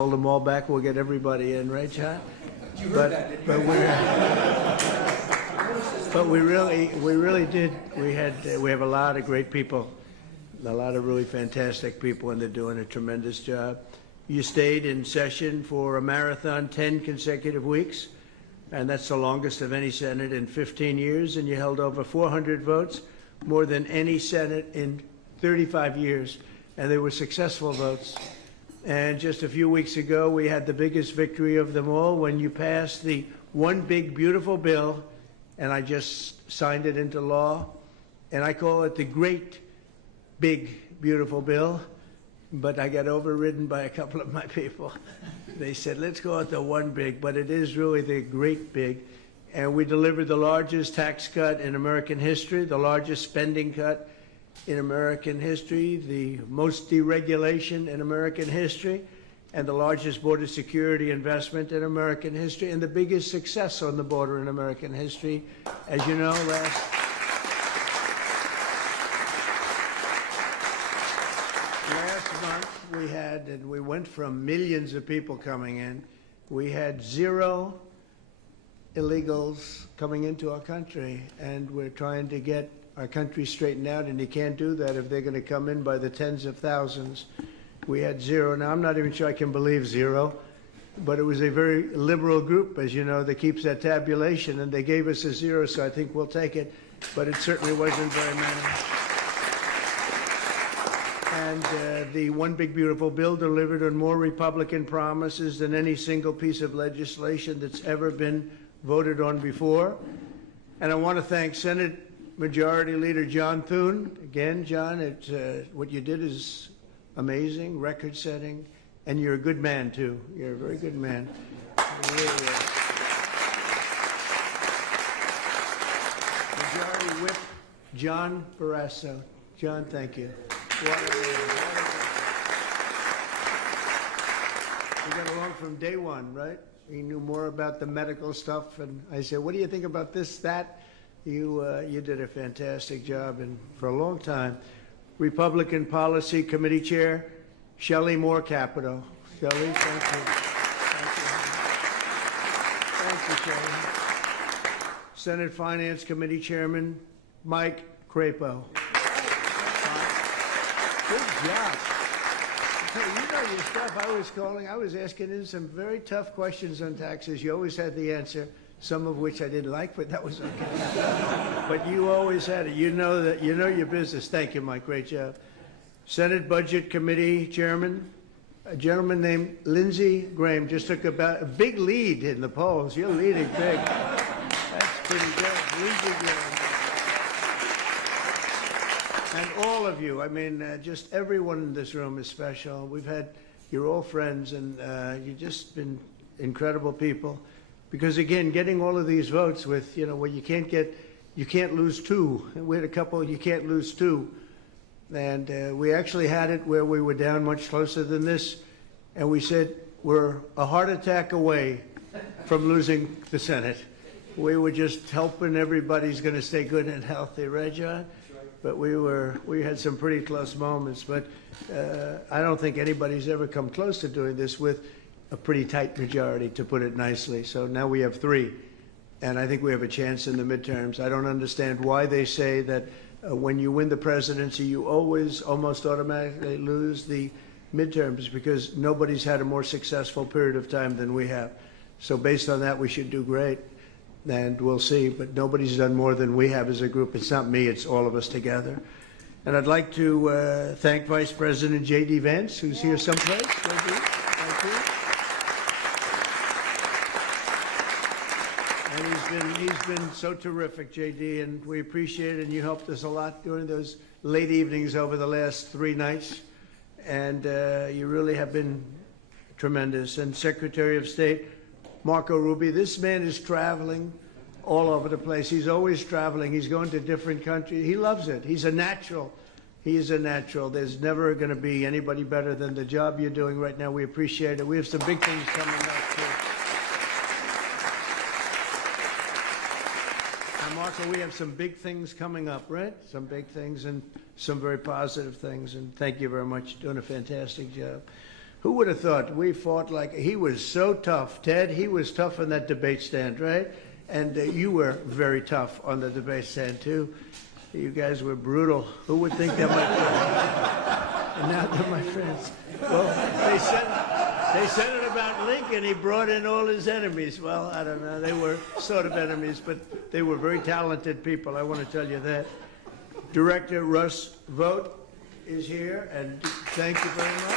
Hold them all back, we'll get everybody in, right, John? You heard that, didn't you? But we really did. We have a lot of great people, a lot of really fantastic people, and they're doing a tremendous job. You stayed in session for a marathon 10 consecutive weeks, and that's the longest of any Senate in 15 years, and you held over 400 votes, more than any Senate in 35 years, and they were successful votes. And just a few weeks ago, we had the biggest victory of them all when you passed the one big, beautiful bill, and I just signed it into law. And I call it the great, big, beautiful bill. But I got overridden by a couple of my people. They said, let's call it the one big, but it is really the great big. And we delivered the largest tax cut in American history, the largest spending cut in American history, the most deregulation in American history, and the largest border security investment in American history, and the biggest success on the border in American history. As you know, last month we went from millions of people coming in. We had 0 illegals coming into our country, and we're trying to get our country straightened out, and you can't do that if they're going to come in by the tens of thousands. We had 0. Now, I'm not even sure I can believe 0, but it was a very liberal group, as you know, that keeps that tabulation, and they gave us a 0, so I think we'll take it, but it certainly wasn't very many. And the one big, beautiful bill delivered on more Republican promises than any single piece of legislation that's ever been voted on before. And I want to thank Senate Majority Leader John Thune. Again, John, what you did is amazing, record-setting, and you're a good man, too. You're a very good man. You really are. Majority Whip John Barrasso. John, thank you. We got along from day one, right? He knew more about the medical stuff, and I said, what do you think about this, that? You did a fantastic job, and for a long time. Republican Policy Committee Chair, Shelley Moore Capito. Shelley, thank you. Thank you, Shelley. Senate Finance Committee Chairman, Mike Crapo. Good job. You know your stuff. I was asking him some very tough questions on taxes. You always had the answer. Some of which I didn't like, but that was okay. But you always had it. You know your business. Thank you, Mike. Great job. Senate Budget Committee Chairman, a gentleman named Lindsey Graham, just took about a big lead in the polls. You're leading big. That's pretty good. Lindsey Graham. And all of you, I mean, just everyone in this room is special. You're all friends, and you've just been incredible people. Because again, getting all of these votes with, where you can't lose 2. We had a couple, you can't lose 2. And we actually had it where we were down much closer than this. And we said, we're a heart attack away from losing the Senate. We were just hoping everybody's going to stay good and healthy, right, John? But we had some pretty close moments. But I don't think anybody's ever come close to doing this with a pretty tight majority, to put it nicely. So now we have 3, and I think we have a chance in the midterms. I don't understand why they say that when you win the presidency, you always almost automatically lose the midterms, because nobody's had a more successful period of time than we have. So based on that, we should do great, and we'll see. But nobody's done more than we have as a group. It's not me, it's all of us together. And I'd like to thank Vice President J.D. Vance, who's here someplace. Thank you. He's been so terrific, J.D., and we appreciate it, and you helped us a lot during those late evenings over the last 3 nights, and you really have been tremendous. And Secretary of State Marco Rubio, this man is traveling all over the place. He's always traveling. He's going to different countries. He loves it. He's a natural. He is a natural. There's never going to be anybody better than the job you're doing right now. We appreciate it. We have some big things coming up, too. Marco, we have some big things coming up, right? Some big things and some very positive things. And thank you very much. You're doing a fantastic job. Who would have thought we fought like, he was so tough. Ted, he was tough on that debate stand, right? And you were very tough on the debate stand, too. You guys were brutal. Who would think that might be? And now they're my friends. Well, they said it about Lincoln. He brought in all his enemies. Well, I don't know. They were sort of enemies, but they were very talented people. I want to tell you that. Director Russ Vogt is here, and thank you very much.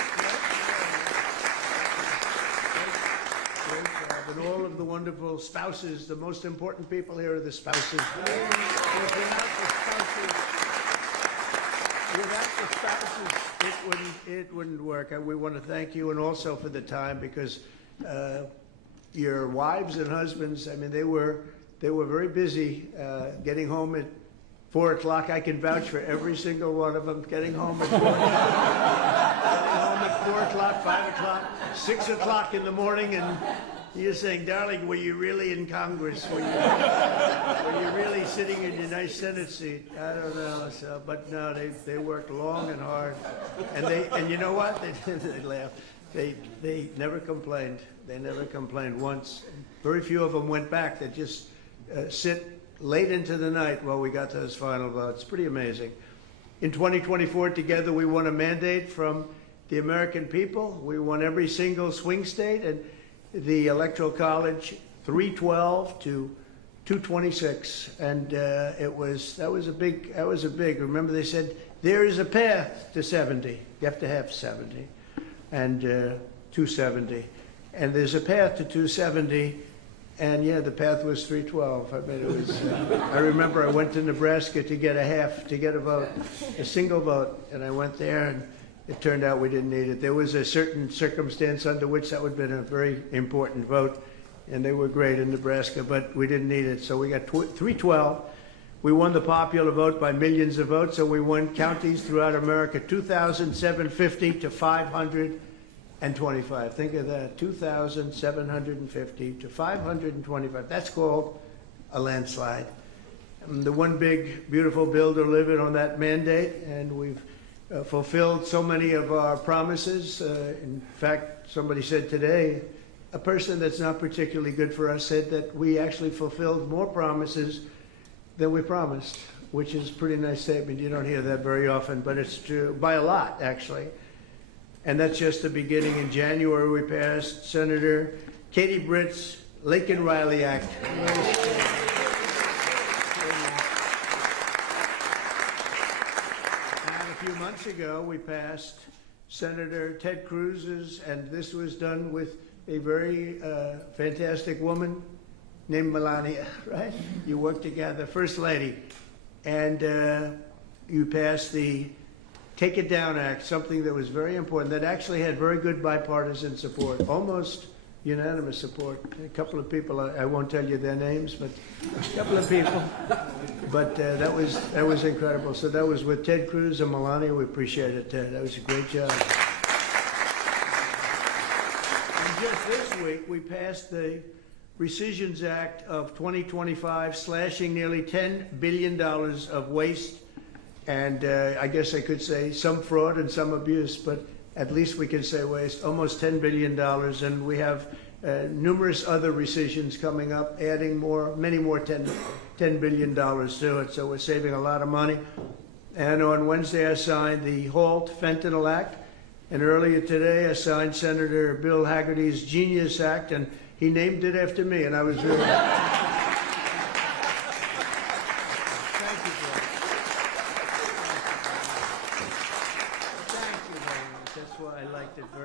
Great job. And all of the wonderful spouses, the most important people here are the spouses. Without the spouses, it wouldn't work. We want to thank you, and also for the time, because your wives and husbands, I mean, they were very busy getting home at 4 o'clock. I can vouch for every single one of them getting home at 4 o'clock, 5 o'clock, 6 o'clock in the morning, and you're saying, darling, were you really in Congress? Were you really sitting in your nice Senate seat? I don't know. So, but no, they worked long and hard, and you know what? They laughed. They never complained. They never complained once. Very few of them went back. They just sit late into the night while we got those final votes. Pretty amazing. In 2024, together, we won a mandate from the American people. We won every single swing state, and the Electoral College, 312 to 226, and that was a big. Remember, they said there is a path to 70. You have to have 70, and 270, and there's a path to 270. And yeah, the path was 312. I mean, it was. I remember I went to Nebraska to get a vote, a single vote, and I went there, and it turned out we didn't need it. There was a certain circumstance under which that would have been a very important vote, and they were great in Nebraska, but we didn't need it. So we got 312. We won the popular vote by millions of votes, so we won counties throughout America, 2,750 to 525. Think of that, 2,750 to 525. That's called a landslide. The one big, beautiful bill delivered on that mandate, and we've fulfilled so many of our promises. In fact, somebody said today, a person that's not particularly good for us said that we actually fulfilled more promises than we promised, which is a pretty nice statement. You don't hear that very often, but it's true, by a lot, actually. And that's just the beginning. In January, we passed Senator Katie Britt's Laken Riley Act. And a few months ago, we passed Senator Ted Cruz's, and this was done with a very fantastic woman named Melania, right? You worked together, First Lady, and you passed the Take It Down Act, something that was very important, that actually had very good bipartisan support, almost unanimous support. A couple of people, I won't tell you their names, but a couple of people. But that was incredible. So that was with Ted Cruz and Melania. We appreciate it, Ted. That was a great job. And just this week, we passed the Rescissions Act of 2025, slashing nearly $10 billion of waste. And I guess I could say some fraud and some abuse, but at least we can say waste, almost $10 billion. And we have numerous other rescissions coming up, adding many more $10 billion to it. So we're saving a lot of money. And on Wednesday, I signed the Halt Fentanyl Act. And earlier today, I signed Senator Bill Hagerty's Genius Act, and he named it after me, and I was really...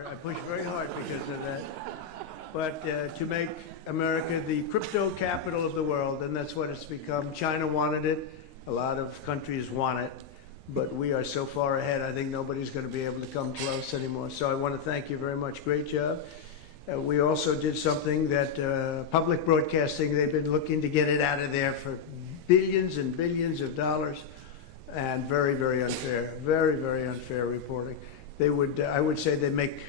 I pushed very hard because of that. But to make America the crypto capital of the world, and that's what it's become. China wanted it. A lot of countries want it. But we are so far ahead, I think nobody's going to be able to come close anymore. So I want to thank you very much. Great job. We also did something that public broadcasting, they've been looking to get it out of there for billions and billions of dollars. And very, very unfair. Very, very unfair reporting. They would, I would say they make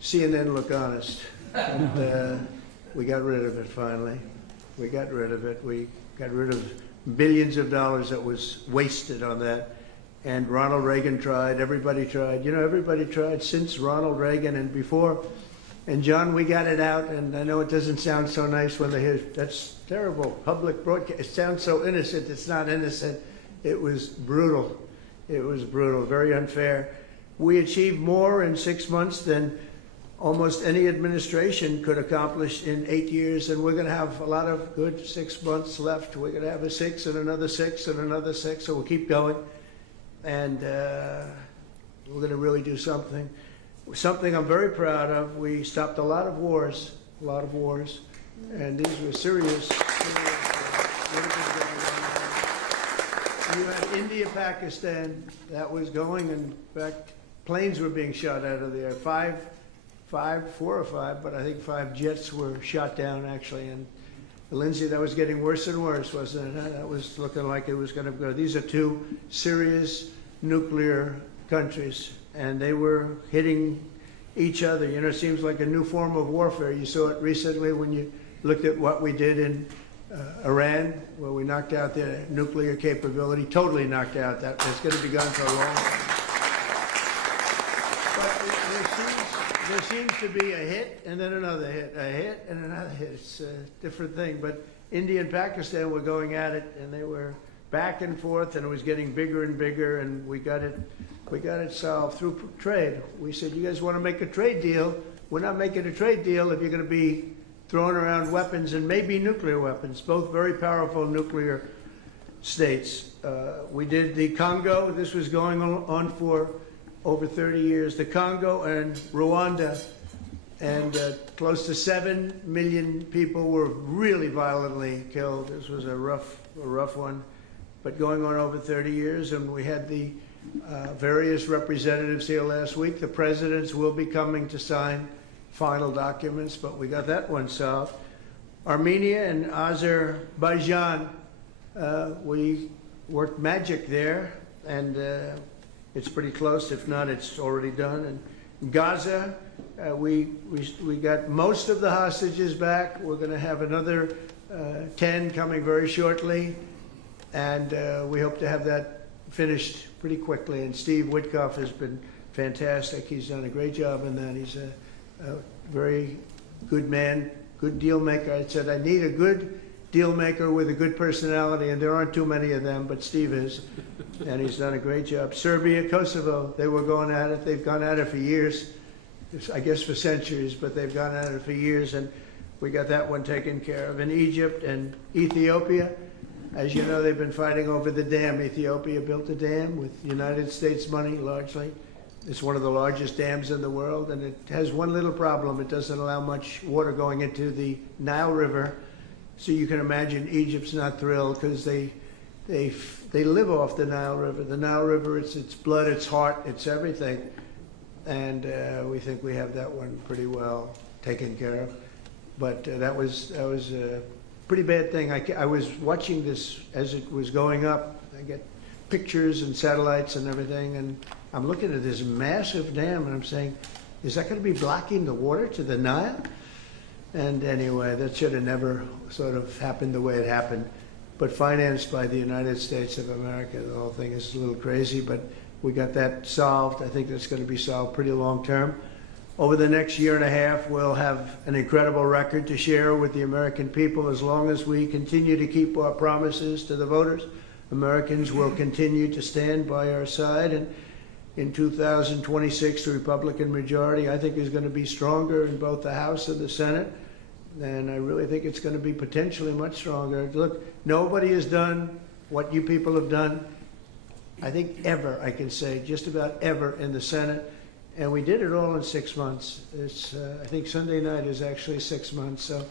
CNN look honest. And we got rid of it finally. We got rid of it. We got rid of billions of dollars that was wasted on that. And Ronald Reagan tried, everybody tried. You know, everybody tried since Ronald Reagan and before. And John, we got it out, and I know it doesn't sound so nice when they hear, that's terrible, public broadcast. It sounds so innocent, it's not innocent. It was brutal. It was brutal, very unfair. We achieved more in 6 months than almost any administration could accomplish in 8 years, and we're going to have a lot of good 6 months left. We're going to have a 6 and another 6 and another 6, so we'll keep going. And we're going to really do something. Something I'm very proud of. We stopped a lot of wars, and these were serious. You had India, Pakistan, that was going, and in fact, planes were being shot out of there. Four or five, but I think 5 jets were shot down actually. And Lindsay, that was getting worse and worse, wasn't it? That was looking like it was going to go. These are 2 serious nuclear countries, and they were hitting each other. You know, it seems like a new form of warfare. You saw it recently when you looked at what we did in Iran, where we knocked out their nuclear capability, totally knocked out. That it's going to be gone for a long time. But there seems to be a hit and then another hit, a hit and another hit. It's a different thing. But India and Pakistan were going at it, and they were back and forth, and it was getting bigger and bigger, and we got it solved through trade. We said, you guys want to make a trade deal? We're not making a trade deal if you're going to be throwing around weapons, and maybe nuclear weapons, both very powerful nuclear states. We did the Congo. This was going on for over 30 years. The Congo and Rwanda, and close to 7 million people were really violently killed. This was a rough one, but going on over 30 years, and we had the various representatives here last week. The presidents will be coming to sign final documents, but we got that one solved. Armenia and Azerbaijan, we worked magic there, and it's pretty close. If not, it's already done. And Gaza, we got most of the hostages back. We're going to have another 10 coming very shortly, and we hope to have that finished pretty quickly. And Steve Witkoff has been fantastic. He's done a great job in that. He's a very good man, good deal maker. I said, I need a good deal maker with a good personality, and there aren't too many of them, but Steve is, and he's done a great job. Serbia, Kosovo, they were going at it. They've gone at it for years, I guess for centuries, but they've gone at it for years, and we got that one taken care of. In Egypt and Ethiopia, as you know, they've been fighting over the dam. Ethiopia built a dam with United States money, largely. It's one of the largest dams in the world, and it has one little problem. It doesn't allow much water going into the Nile River. So you can imagine Egypt's not thrilled, because they live off the Nile River. The Nile River, it's blood, it's heart, it's everything. And we think we have that one pretty well taken care of. But that was a pretty bad thing. I was watching this as it was going up. I get pictures and satellites and everything, and I'm looking at this massive dam, and I'm saying, is that going to be blocking the water to the Nile? And anyway, that should have never sort of happened the way it happened. But financed by the United States of America, the whole thing is a little crazy, but we got that solved. I think that's going to be solved pretty long term. Over the next year and a half, we'll have an incredible record to share with the American people. As long as we continue to keep our promises to the voters, Americans will continue to stand by our side. And in 2026, the Republican majority, I think, is going to be stronger in both the House and the Senate. And I really think it's going to be potentially much stronger. Look, nobody has done what you people have done, I think, ever, I can say, just about ever in the Senate. And we did it all in 6 months. It's, I think Sunday night is actually 6 months. So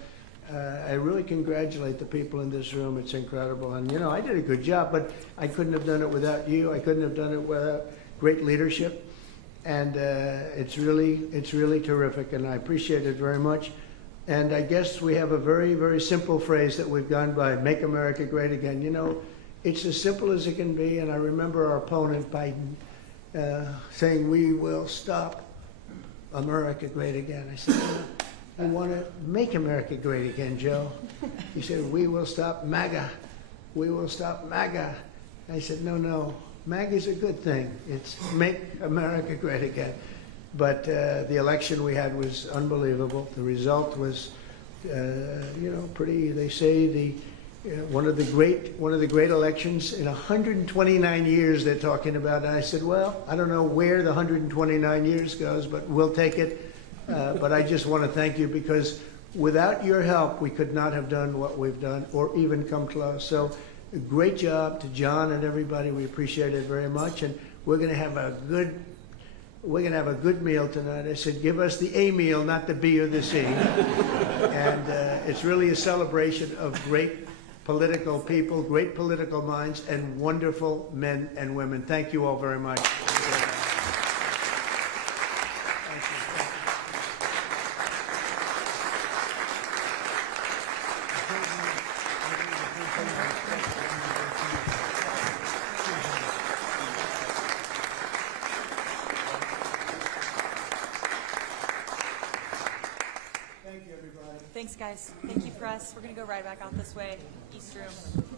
I really congratulate the people in this room. It's incredible. And, you know, I did a good job, but I couldn't have done it without you. I couldn't have done it without great leadership. And it's really terrific, and I appreciate it very much. And I guess we have a very, very simple phrase that we've gone by: make America great again. You know, it's as simple as it can be. And I remember our opponent, Biden, saying, we will stop America great again. I said, I want to make America great again, Joe. He said, we will stop MAGA. We will stop MAGA. I said, no, MAGA is a good thing. It's make America great again. But the election we had was unbelievable. The result was, pretty. They say one of the great elections in 129 years. They're talking about. And I said, well, I don't know where the 129 years goes, but we'll take it. But I just want to thank you, because without your help, we could not have done what we've done or even come close. So great job to John and everybody. We appreciate it very much. And we're going to have a good meal tonight. I said, give us the A meal, not the B or the C. And it's really a celebration of great political people, great political minds, and wonderful men and women. Thank you all very much. Thanks, guys. Thank you, press. We're going to go right back out this way, East Room.